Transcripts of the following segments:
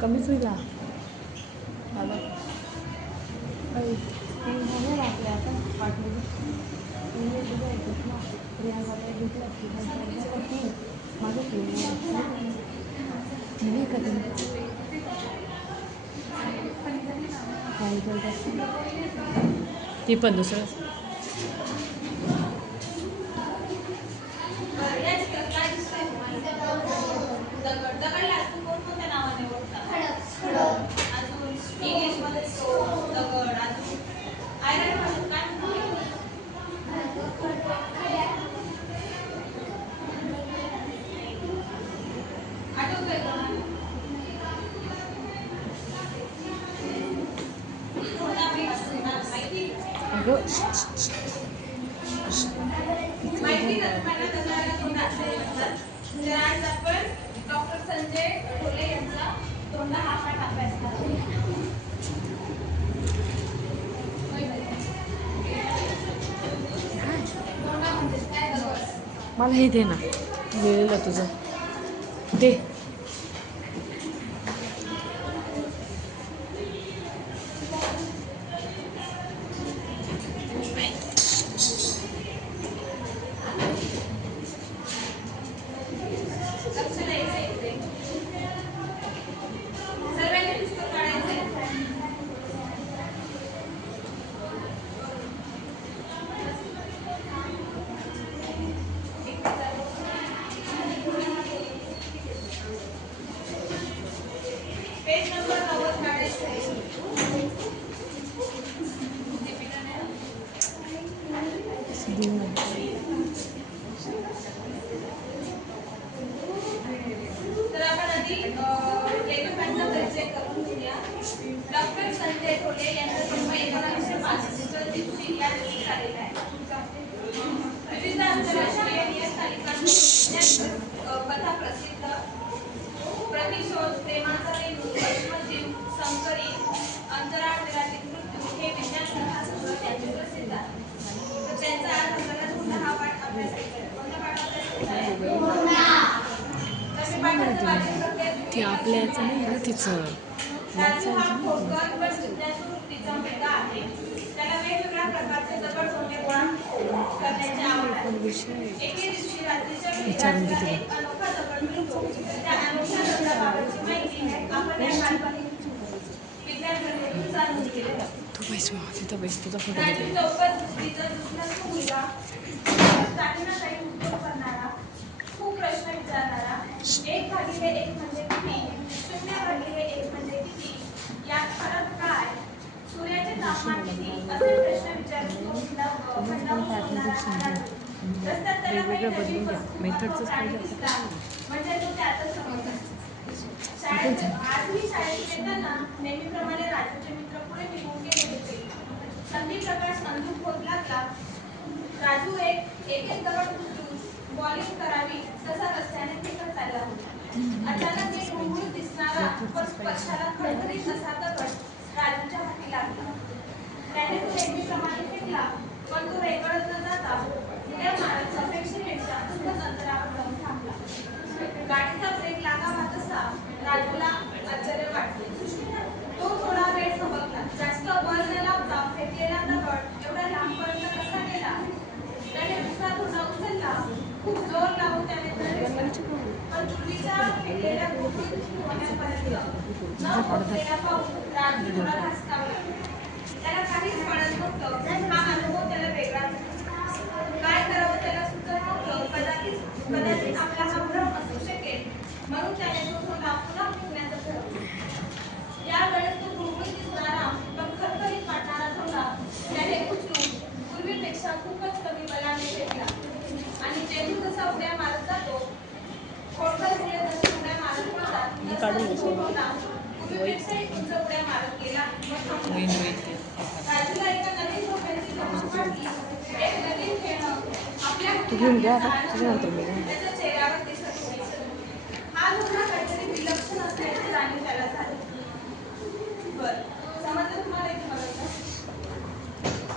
कमीच होईल आपल्या आता पाठवलं माझं ती पण दुसरं तर आज आपण डॉक्टर संजय ढोले यांचा तोंडा हा पाठ अभ्यास करणार मला हे दे ना वेळेला तुझं दे पेज नंबर 90 काढायचं आहे तर आपण आधी लेखकांचा परिचय करून घेऊया डॉक्टर संजय ढोले यांचा जन्म 1965 दिवशी या दिवशी झालेला आहे विविध आंतरराष्ट्रीय नियतकालिकांमध्ये कथा प्रसिद्ध प्रतिशोध प्रेमाचा रेणू जीव संकरित अंतराळ जगातील मृत्यू हे विज्ञान कथासंग्रह त्यांचे प्रसिद्ध आहे तर त्यांचा आज आपल्याला पुन्हा हा पाठ अभ्यास करायचा आहे कोणता पाठ अभ्यास करायचा आहे तर मी पाठाचं वाचन करते ती आपल्या याचं नाही ना तिचं राजू हा खोडकर पण जिज्ञासू वृत्तीचा मुलगा आहे त्याला वेगवेगळ्या प्रकारचे दगड गोटे गोळा करण्याची आवड आहे एके दिवशी रात्रीच्या वेळी राजूला एक अनोखा दगड मिळतो त्या अनोख्या दगडाबाबतची माहिती आपण या काल्पनिक विज्ञान कथेतून जाणून घेतली तू पैसे तिथं पैसे तुझा फोटो राजू दे चौकट वृत्तीचा जिज्ञासू मुलगा काही ना काही उद्योग करणारा खूप प्रश्न विचारणारा 1/1 म्हणजे किती 0/1 म्हणजे किती यात फरक काय सूर्याचे तापमान किती असे प्रश्न विचारून तो रस्त्यात त्याला काही नवीन वस्तू अथवा प्राणी दिसला म्हणजे तो त्यातच समजला आजही शाळेत येताना नेहमीप्रमाणे राजूचे मित्र पुढे निघून गेले होते संधी प्रकाश अंधुक होत लागला राजू एक दगड उचलून बॉलिंग करावी तसा रस्त्याने फेकत चालला होता अचानक एक गुळगुळीत दिसणारा पण स्पर्शाला खडखडीत असा दगड राजूच्या हाती लागला त्याने तो नेहमीप्रमाणे फेकला पण तो रेंगाळत न जाता उड्या मारत अपेक्षेपेक्षा खूपच अंतरावर जाऊन थांबला गाडीचा ब्रेक लागावा तसा राजूला आश्चर्य वाटले तो थोडा वेळ थबकला जास्त बल न लावता फेकलेला दगड एवढ्या लांबपर्यंत कसा गेला त्याने दुसरा थोडा उचलला खूप जोर लावून त्याने पण चुलीच्या फेकलेल्या गुळगुळीत होण्यापर्यंत न पोहोचलेला पाहून राजू थोडा धास्तावला त्याला काहीच कळत नव्हतं हा अनुभव त्याला वेगळा काय करावं त्याला सुचत नव्हतं कदाचित आपला हा भ्रम असू शकेल म्हणून त्याने तो थोडा पुन्हा फेकण्याचं ठरवलं यावेळेस तो गुळगुळीत दिसणारा पण खरखरीत वाटणारा थोडा त्याने उचलून पूर्वीपेक्षा खूपच कमी बलाने फेकला आणि चेंडू जसा उड्या मारत जातो खोडकर मुले जशी उड्या मारत जातात तसा पूर्वीपेक्षाही उंच उड्या मारत गेला घेऊन घ्या आता त्याच्यानंतर मी घेऊन त्याच्या चेहऱ्यावर दिसत होती. हा रुग्ण काहीतरी विलक्षण असल्याची जाणीव त्याला झाली. बरं, समजलं तुम्हाला इथे मला?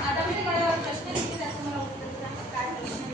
आता मी तुम्हाला प्रश्न विचारते, त्याचं मला उत्तर द्या. काय प्रश्न आहे?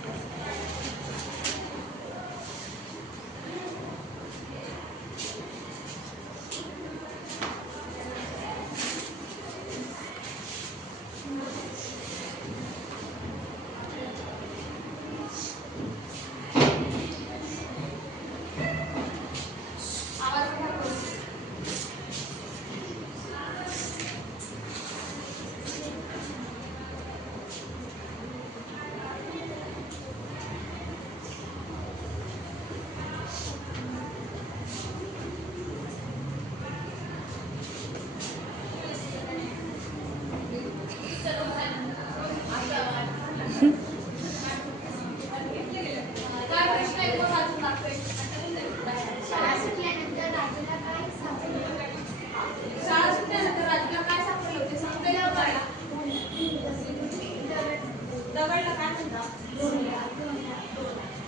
दगडला काय म्हणतात?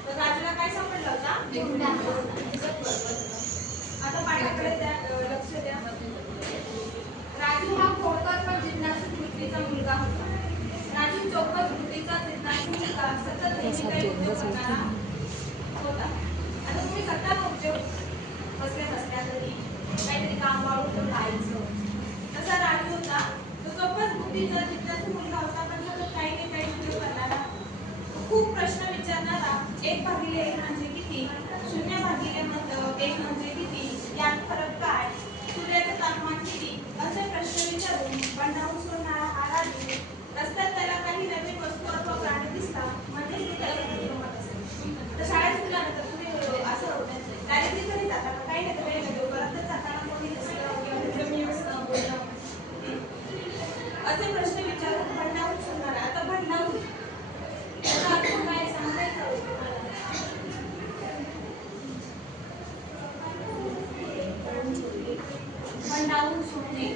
तर राजूला काय सापडलं होता? आता पाठाकडे लक्ष द्या. राजू हा खोडकर व जिज्ञासू वृत्तीचा मुलगा होता. राजू चौकस वृत्तीचा जिज्ञासू मुलगा सतत नेहमी होता. आता तुम्ही सत्ता उद्योग बसल्या तरी काहीतरी काम वाढून राहायचं. तसा राजू होता. तो चौकस बुद्धीचा जिज्ञासू मुलगा होता, पण सतत काही ना काही उद्योग करणारा, खूप प्रश्न विचारणारा. 1/1 म्हणजे किती, 0/1 म्हणजे किती, यात फरक काय, सूर्याचं तापमान किती, असे प्रश्न विचारून बंडावून सोडणारा हा राजू. रस्त्यात त्याला काही नवीन वस्तू अथवा प्राणी दिसला म्हणजे ते त्याला गमत असे. तर शाळेत सुटल्यानंतर तुम्ही असं डायरेक्टली घरी जाता का? काही नाही तर काही नाही, परतच जाताना कोणी दिसलं किंवा मी असं बोलणं, असे प्रश्न विचारून भंडावून सोडणारा. आता भंडावून याचा अर्थ काय सांगता येईल का तुम्हाला? भंडावून सोडणे.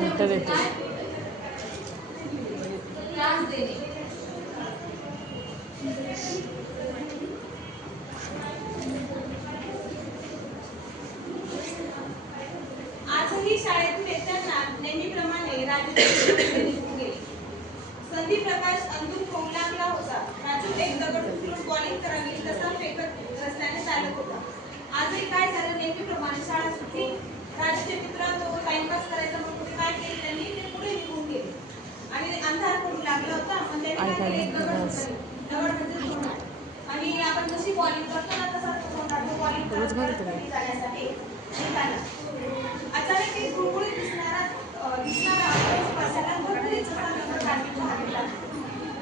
नंतर येतो. त्रास देणे. आजही शाळेतून येताना नेहमीप्रमाणे राजू निघून गेले. संधी प्रकाश अंधूक होऊ लागला होता. राजू एक दगड उचलून बॉलिंग करावी तसा फेकत रस्त्याने चालत होता. आजही काय झालं, नेहमीप्रमाणे शाळा सुटली. राजूचे मित्र तो टाइमपास करायचा म्हणून काय केले त्यांनी, ते पुढे निघून गेले. आणि अंधार पडू लागला होता, पण त्यांनी काय केले, एक दगड उचलले. दगड म्हणजे धोंडा. आणि आपण जशी बॉलिंग करतो ना तसा धोंडा, तो बॉलिंग जाण्यासाठी निघाला. अचानक एक गुळगुळीत दिसणारा स्पर्शाला भरभरीत असा दगड राजूच्या हाती लागला.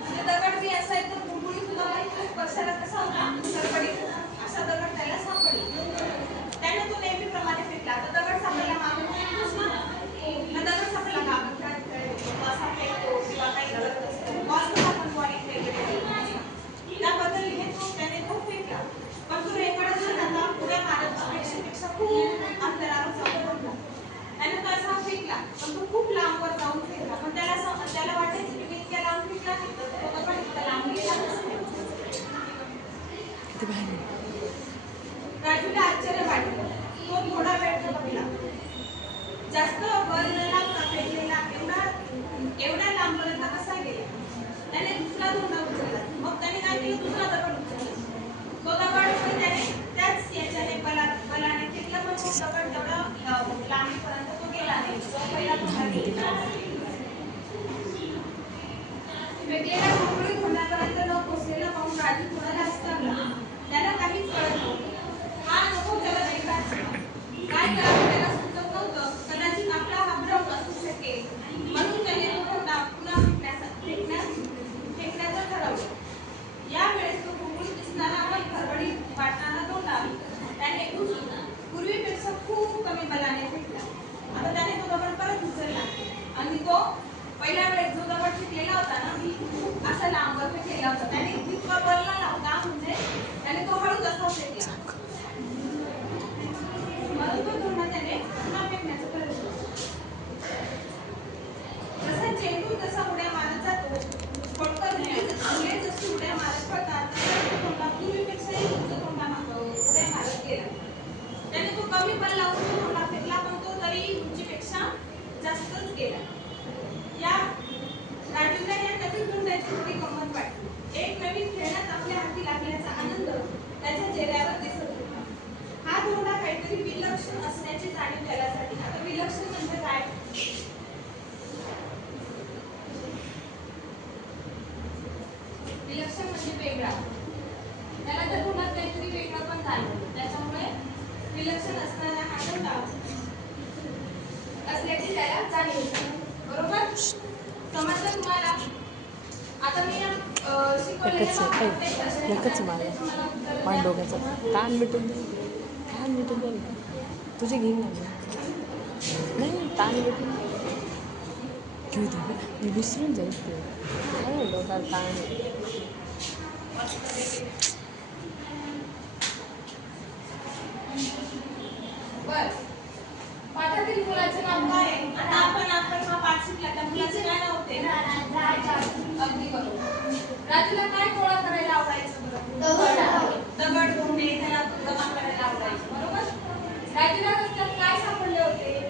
म्हणजे दगड मी असा एकदम गुळगुळीत होता, पण तो स्पर्शाला कसा होता, सरपडीत होता. असा दगड त्याला सापडला. त्याने तो नेहमीप्रमाणे फेकला. तर दगड सापडला, मागून फेकतोच ना, दगड सापडला का आपण काय असा फेकतो किंवा काही करत असतो, बॉल आपण बॉलिंग फेकतो त्या पद्धतीने त्याने तो फेकला. पण तो रेंगाळत न जाता पुढे मारत अपेक्षेपेक्षा खूप अंतरावर जाऊन पडला. त्याने तो असा फेकला, पण तो खूप लांबवर जाऊन फेकला. पण त्याला वाटायचं की मी इतक्या लांब फेकला नाही, तर तो दगड इतका लांब गेला नसेल. राजूला आश्चर्य वाटलं. तो थोडा वेळ बघला. जास्त बल न लागता फेकलेला एवढ्या लांबपर्यंत कसा गेला. त्याने दुसरा धोंडा उचलला. मग त्याने काय केलं, दुसरा दगड उचलला. तो दगड त्याने त्याच याच्याने बलाने फेकला, पण तो दगड तेवढा लांबीपर्यंत तो गेला नाही. तो पहिला धोंडा गेला. फेकलेल्या गुळगुळीत धोंड्यापर्यंत न पोहोचलेला पाहून राजू थोडा लाजला. त्याला काहीच कळत नव्हतं. हा अनुभव त्याला जाणवलं. त्याच्यामुळे विलक्षण असणारा आनंद असल्याची त्याला जाणीव झाली. बरोबर? समजलं तुम्हाला? आता मी एकच आहे माझ्या डोक्याचा ताण मिटून जाईल तुझे घेईन ना नाही ताण मिटून घेऊ दे मी विसरून जाईल ते काय डोक्याला ताण बर पाठातील मुलाचे नाव काय आहे? आता आपण हा पाठ शिकला त्या मुलाचे काय नाव होते? अगदी बरोबर. राजूला काय गोळा करायला आवडायचं बरं? दगड गोंडे त्याला जमा करायला आवडायचं. बरोबर? राजूला रस्त्यात काय सापडले होते?